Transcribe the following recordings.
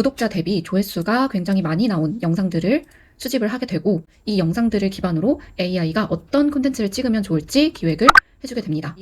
구독자 대비 조회수가 굉장히 많이 나온 영상들을 수집을 하게 되고, 이 영상들을 기반으로 AI가 어떤 콘텐츠를 찍으면 좋을지 기획을 해주게 됩니다.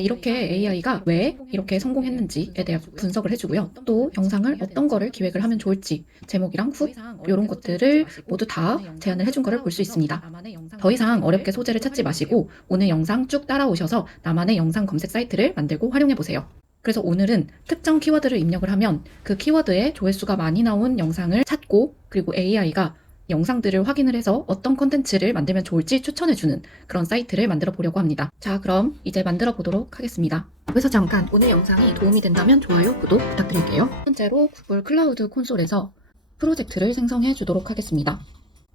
이렇게 AI가 왜 이렇게 성공했는지에 대한 분석을 해주고요. 또 영상을 어떤 거를 기획을 하면 좋을지 제목이랑 훅 이런 것들을 모두 다 제안을 해준 거를 볼 수 있습니다. 더 이상 어렵게 소재를 찾지 마시고 오늘 영상 쭉 따라오셔서 나만의 영상 검색 사이트를 만들고 활용해 보세요. 그래서 오늘은 특정 키워드를 입력을 하면 그 키워드에 조회수가 많이 나온 영상을 찾고, 그리고 AI가 영상들을 확인을 해서 어떤 콘텐츠를 만들면 좋을지 추천해주는 그런 사이트를 만들어 보려고 합니다. 자, 그럼 이제 만들어 보도록 하겠습니다. 여기서 잠깐 오늘 영상이 도움이 된다면 좋아요, 구독 부탁드릴게요. 첫 번째로 구글 클라우드 콘솔에서 프로젝트를 생성해 주도록 하겠습니다.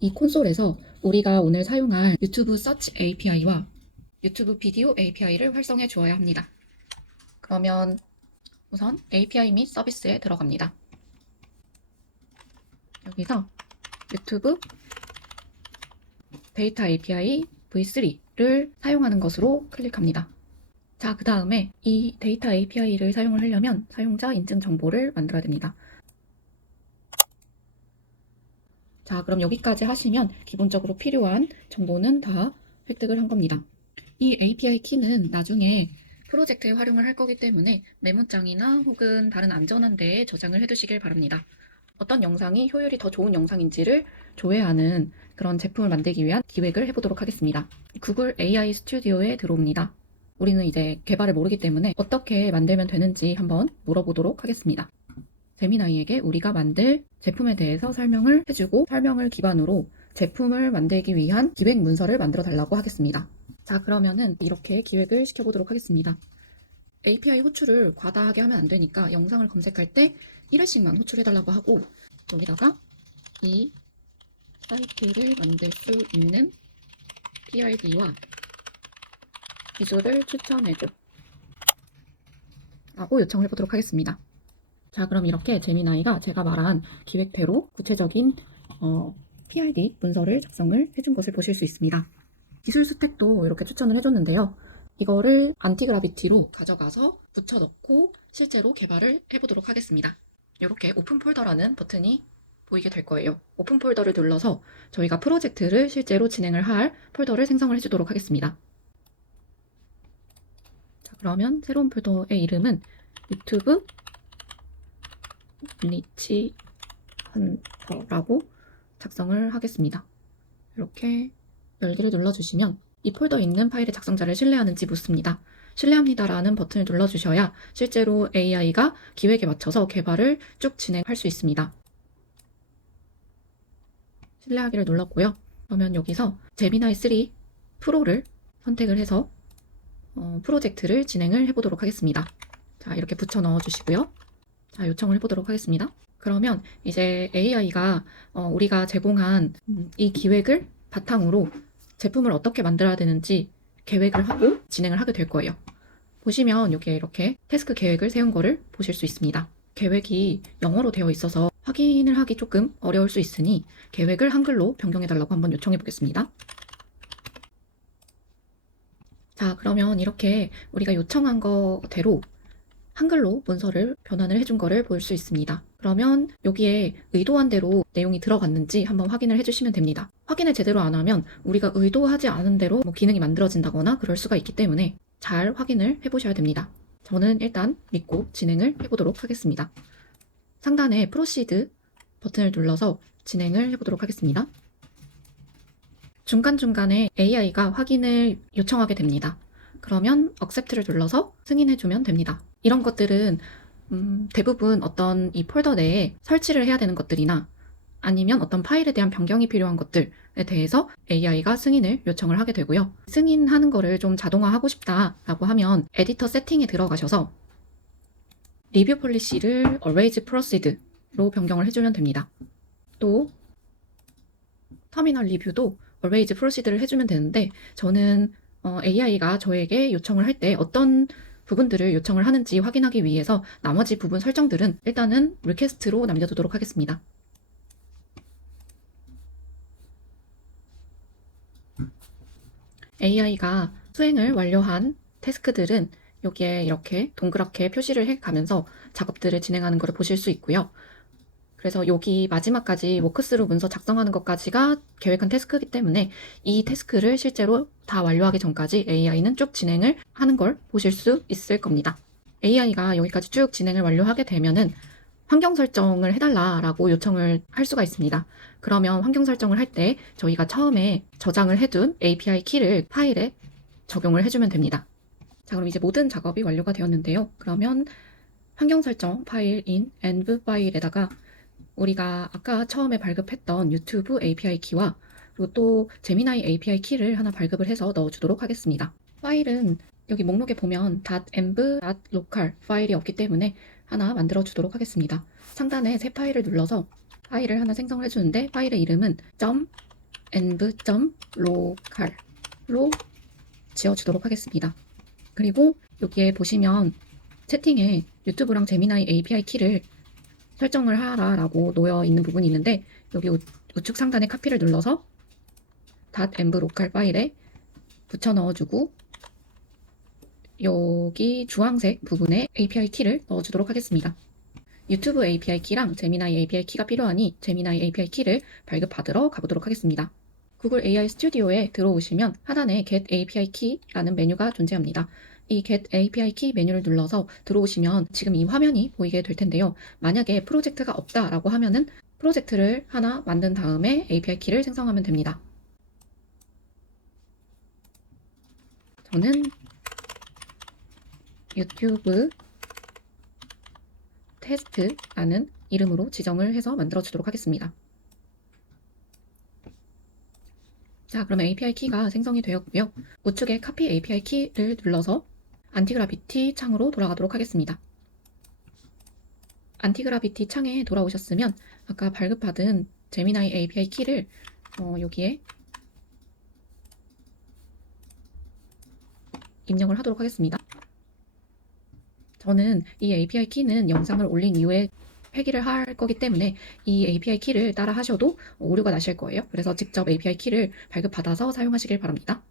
이 콘솔에서 우리가 오늘 사용할 유튜브 서치 API와 유튜브 비디오 API를 활성해 주어야 합니다. 그러면 우선 API 및 서비스에 들어갑니다. 여기서 유튜브 데이터 API v3를 사용하는 것으로 클릭합니다. 자, 그 다음에 이 데이터 API를 사용을 하려면 사용자 인증 정보를 만들어야 됩니다. 자, 그럼 여기까지 하시면 기본적으로 필요한 정보는 다 획득을 한 겁니다. 이 API 키는 나중에 프로젝트에 활용을 할 거기 때문에 메모장이나 혹은 다른 안전한 데에 저장을 해두시길 바랍니다. 어떤 영상이 효율이 더 좋은 영상인지를 조회하는 그런 제품을 만들기 위한 기획을 해보도록 하겠습니다. 구글 AI 스튜디오에 들어옵니다. 우리는 이제 개발을 모르기 때문에 어떻게 만들면 되는지 한번 물어보도록 하겠습니다. 재미나이에게 우리가 만들 제품에 대해서 설명을 해주고, 설명을 기반으로 제품을 만들기 위한 기획 문서를 만들어 달라고 하겠습니다. 자, 그러면은 이렇게 기획을 시켜보도록 하겠습니다. API 호출을 과다하게 하면 안 되니까 영상을 검색할 때 1회씩만 호출해달라고 하고, 여기다가 이 사이트를 만들 수 있는 PID와 기술을 추천해줘 라고 요청을 해보도록 하겠습니다. 자, 그럼 이렇게 재미나이가 제가 말한 기획대로 구체적인 PID 문서를 작성을 해준 것을 보실 수 있습니다. 기술 스택도 이렇게 추천을 해줬는데요. 이거를 안티그라비티로 가져가서 붙여 넣고 실제로 개발을 해보도록 하겠습니다. 이렇게 오픈 폴더라는 버튼이 보이게 될 거예요. 오픈 폴더를 눌러서 저희가 프로젝트를 실제로 진행을 할 폴더를 생성을 해주도록 하겠습니다. 자, 그러면 새로운 폴더의 이름은 유튜브 리치 헌터라고 작성을 하겠습니다. 이렇게 열기를 눌러주시면 이 폴더에 있는 파일의 작성자를 신뢰하는지 묻습니다. 신뢰합니다라는 버튼을 눌러주셔야 실제로 AI가 기획에 맞춰서 개발을 쭉 진행할 수 있습니다. 신뢰하기를 눌렀고요. 그러면 여기서 제미나이 3 프로를 선택을 해서 프로젝트를 진행을 해보도록 하겠습니다. 자, 이렇게 붙여 넣어주시고요. 자, 요청을 해보도록 하겠습니다. 그러면 이제 AI가 우리가 제공한 이 기획을 바탕으로 제품을 어떻게 만들어야 되는지 계획을 하고 진행을 하게 될 거예요. 보시면 여기에 이렇게 태스크 계획을 세운 거를 보실 수 있습니다. 계획이 영어로 되어 있어서 확인을 하기 조금 어려울 수 있으니 계획을 한글로 변경해 달라고 한번 요청해 보겠습니다. 자, 그러면 이렇게 우리가 요청한 거대로 한글로 문서를 변환을 해준 거를 볼 수 있습니다. 그러면 여기에 의도한 대로 내용이 들어갔는지 한번 확인을 해주시면 됩니다. 확인을 제대로 안 하면 우리가 의도하지 않은 대로 기능이 만들어진다거나 그럴 수가 있기 때문에 잘 확인을 해보셔야 됩니다. 저는 일단 믿고 진행을 해보도록 하겠습니다. 상단에 프로시드 버튼을 눌러서 진행을 해보도록 하겠습니다. 중간중간에 AI가 확인을 요청하게 됩니다. 그러면 accept를 눌러서 승인해주면 됩니다. 이런 것들은 대부분 어떤 이 폴더 내에 설치를 해야 되는 것들이나 아니면 어떤 파일에 대한 변경이 필요한 것들에 대해서 AI가 승인을 요청을 하게 되고요. 승인하는 거를 좀 자동화하고 싶다라고 하면 에디터 세팅에 들어가셔서 리뷰 폴리시를 always proceed로 변경을 해주면 됩니다. 또 터미널 리뷰도 always proceed를 해주면 되는데, 저는 AI가 저에게 요청을 할 때 어떤 부분들을 요청을 하는지 확인하기 위해서 나머지 부분 설정들은 일단은 리퀘스트로 남겨두도록 하겠습니다. AI가 수행을 완료한 태스크들은 여기에 이렇게 동그랗게 표시를 해가면서 작업들을 진행하는 것을 보실 수 있고요. 그래서 여기 마지막까지 워크스루 문서 작성하는 것까지가 계획한 태스크이기 때문에 이 태스크를 실제로 다 완료하기 전까지 AI는 쭉 진행을 하는 걸 보실 수 있을 겁니다. AI가 여기까지 쭉 진행을 완료하게 되면은 환경 설정을 해달라라고 요청을 할 수가 있습니다. 그러면 환경 설정을 할 때 저희가 처음에 저장을 해둔 API 키를 파일에 적용을 해주면 됩니다. 자, 그럼 이제 모든 작업이 완료가 되었는데요. 그러면 환경 설정 파일인 env 파일에다가 우리가 아까 처음에 발급했던 유튜브 API 키와 그리고 또 제미나이 API 키를 하나 발급을 해서 넣어주도록 하겠습니다. 파일은 여기 목록에 보면 .env, .local 파일이 없기 때문에 하나 만들어 주도록 하겠습니다. 상단에 새 파일을 눌러서 파일을 하나 생성을 해주는데 파일의 이름은 .env.local로 지어주도록 하겠습니다. 그리고 여기에 보시면 채팅에 유튜브랑 제미나이 API 키를 설정을 하라라고 놓여 있는 부분이 있는데 여기 우측 상단에 카피를 눌러서 .env local 파일에 붙여 넣어주고 여기 주황색 부분에 API 키를 넣어주도록 하겠습니다. 유튜브 API 키랑 제미나이 API 키가 필요하니 제미나이 API 키를 발급받으러 가보도록 하겠습니다. 구글 AI 스튜디오에 들어오시면 하단에 Get API Key라는 메뉴가 존재합니다. 이 Get API Key 메뉴를 눌러서 들어오시면 지금 이 화면이 보이게 될 텐데요. 만약에 프로젝트가 없다라고 하면은 프로젝트를 하나 만든 다음에 API 키를 생성하면 됩니다. 저는 유튜브 테스트라는 이름으로 지정을 해서 만들어 주도록 하겠습니다. 자, 그러면 API 키가 생성이 되었고요. 우측에 카피 API 키를 눌러서 안티그라비티 창으로 돌아가도록 하겠습니다. 안티그라비티 창에 돌아오셨으면 아까 발급받은 제미나이 API 키를 여기에 입력을 하도록 하겠습니다. 저는 이 API 키는 영상을 올린 이후에 폐기를 할 거기 때문에 이 API 키를 따라 하셔도 오류가 나실 거예요. 그래서 직접 API 키를 발급받아서 사용하시길 바랍니다.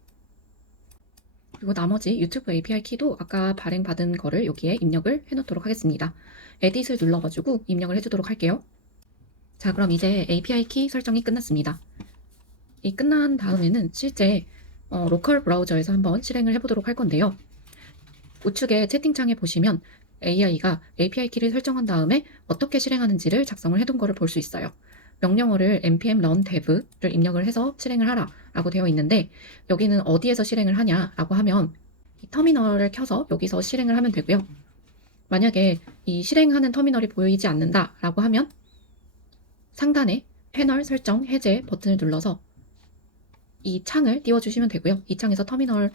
그리고 나머지 유튜브 API 키도 아까 발행받은 거를 여기에 입력을 해놓도록 하겠습니다. 에딧을 눌러가지고 입력을 해주도록 할게요. 자, 그럼 이제 API 키 설정이 끝났습니다. 이 끝난 다음에는 실제 로컬 브라우저에서 한번 실행을 해보도록 할 건데요. 우측에 채팅창에 보시면 AI가 API 키를 설정한 다음에 어떻게 실행하는지를 작성을 해둔 거를 볼 수 있어요. 명령어를 npm run dev를 입력을 해서 실행을 하라 라고 되어 있는데 여기는 어디에서 실행을 하냐 라고 하면 이 터미널을 켜서 여기서 실행을 하면 되고요. 만약에 이 실행하는 터미널이 보이지 않는다 라고 하면 상단에 패널 설정 해제 버튼을 눌러서 이 창을 띄워주시면 되고요. 이 창에서 터미널에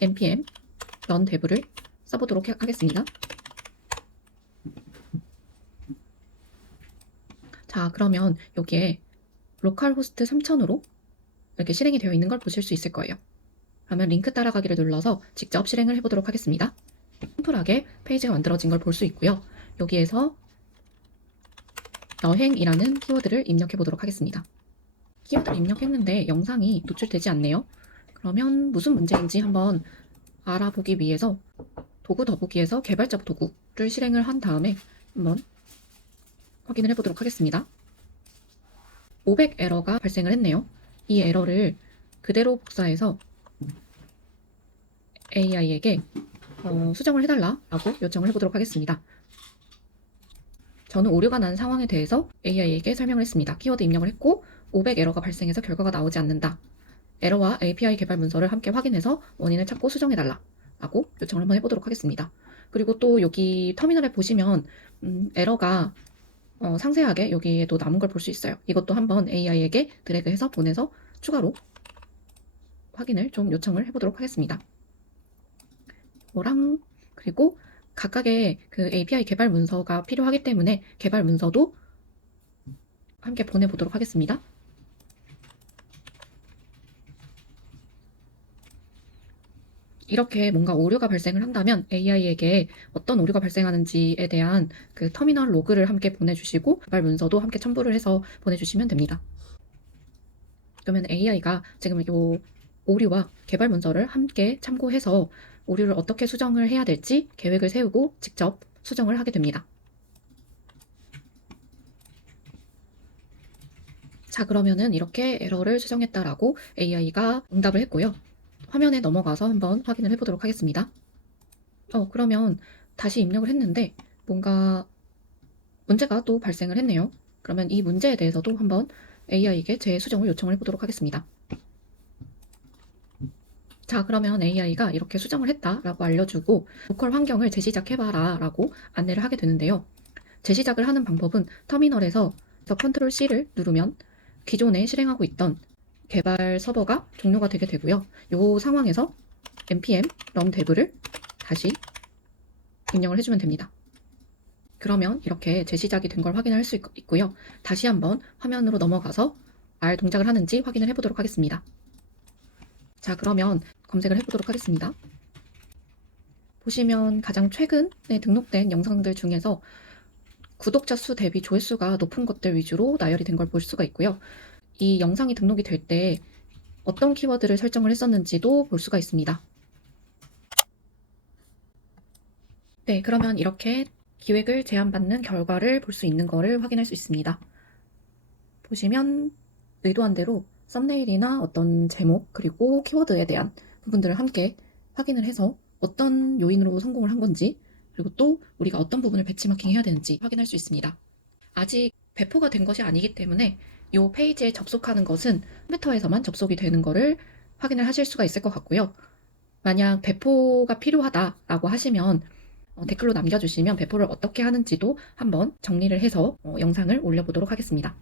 npm run dev를 써보도록 하겠습니다. 자, 그러면 여기에 로컬호스트 3000으로 이렇게 실행이 되어 있는 걸 보실 수 있을 거예요. 그러면 링크 따라가기를 눌러서 직접 실행을 해보도록 하겠습니다. 심플하게 페이지가 만들어진 걸 볼 수 있고요. 여기에서 여행이라는 키워드를 입력해 보도록 하겠습니다. 키워드를 입력했는데 영상이 노출되지 않네요. 그러면 무슨 문제인지 한번 알아보기 위해서 도구 더보기에서 개발적 도구를 실행을 한 다음에 한번 확인을 해보도록 하겠습니다. 500 에러가 발생을 했네요. 이 에러를 그대로 복사해서 AI에게 수정을 해달라고 요청을 해보도록 하겠습니다. 저는 오류가 난 상황에 대해서 AI에게 설명을 했습니다. 키워드 입력을 했고 500 에러가 발생해서 결과가 나오지 않는다. 에러와 API 개발 문서를 함께 확인해서 원인을 찾고 수정해달라 라고 요청을 한번 해보도록 하겠습니다. 그리고 또 여기 터미널에 보시면 에러가 상세하게 여기에도 남은 걸 볼 수 있어요. 이것도 한번 AI에게 드래그해서 보내서 추가로 확인을 좀 요청을 해보도록 하겠습니다. 뭐랑 그리고 각각의 그 API 개발 문서가 필요하기 때문에 개발 문서도 함께 보내보도록 하겠습니다. 이렇게 뭔가 오류가 발생을 한다면 AI에게 어떤 오류가 발생하는지에 대한 그 터미널 로그를 함께 보내주시고 개발 문서도 함께 첨부를 해서 보내주시면 됩니다. 그러면 AI가 지금 이 오류와 개발 문서를 함께 참고해서 오류를 어떻게 수정을 해야 될지 계획을 세우고 직접 수정을 하게 됩니다. 자, 그러면은 이렇게 에러를 수정했다라고 AI가 응답을 했고요. 화면에 넘어가서 한번 확인을 해보도록 하겠습니다. 그러면 다시 입력을 했는데 뭔가 문제가 또 발생을 했네요. 그러면 이 문제에 대해서도 한번 AI에게 재수정을 요청을 해보도록 하겠습니다. 자, 그러면 AI가 이렇게 수정을 했다라고 알려주고 로컬 환경을 재시작해봐라 라고 안내를 하게 되는데요. 재시작을 하는 방법은 터미널에서 컨트롤 C를 누르면 기존에 실행하고 있던 개발 서버가 종료가 되게 되고요. 이 상황에서 npm run dev를 다시 입력을 해주면 됩니다. 그러면 이렇게 재시작이 된 걸 확인할 수 있고요. 다시 한번 화면으로 넘어가서 R 동작을 하는지 확인을 해보도록 하겠습니다. 자, 그러면 검색을 해보도록 하겠습니다. 보시면 가장 최근에 등록된 영상들 중에서 구독자 수 대비 조회수가 높은 것들 위주로 나열이 된 걸 볼 수가 있고요. 이 영상이 등록이 될 때 어떤 키워드를 설정을 했었는지도 볼 수가 있습니다. 네, 그러면 이렇게 기획을 제안받는 결과를 볼 수 있는 거를 확인할 수 있습니다. 보시면 의도한 대로 썸네일이나 어떤 제목 그리고 키워드에 대한 부분들을 함께 확인을 해서 어떤 요인으로 성공을 한 건지 그리고 또 우리가 어떤 부분을 배치마킹 해야 되는지 확인할 수 있습니다. 아직 배포가 된 것이 아니기 때문에 이 페이지에 접속하는 것은 컴퓨터에서만 접속이 되는 거를 확인을 하실 수가 있을 것 같고요. 만약 배포가 필요하다라고 하시면 댓글로 남겨주시면 배포를 어떻게 하는지도 한번 정리를 해서 영상을 올려보도록 하겠습니다.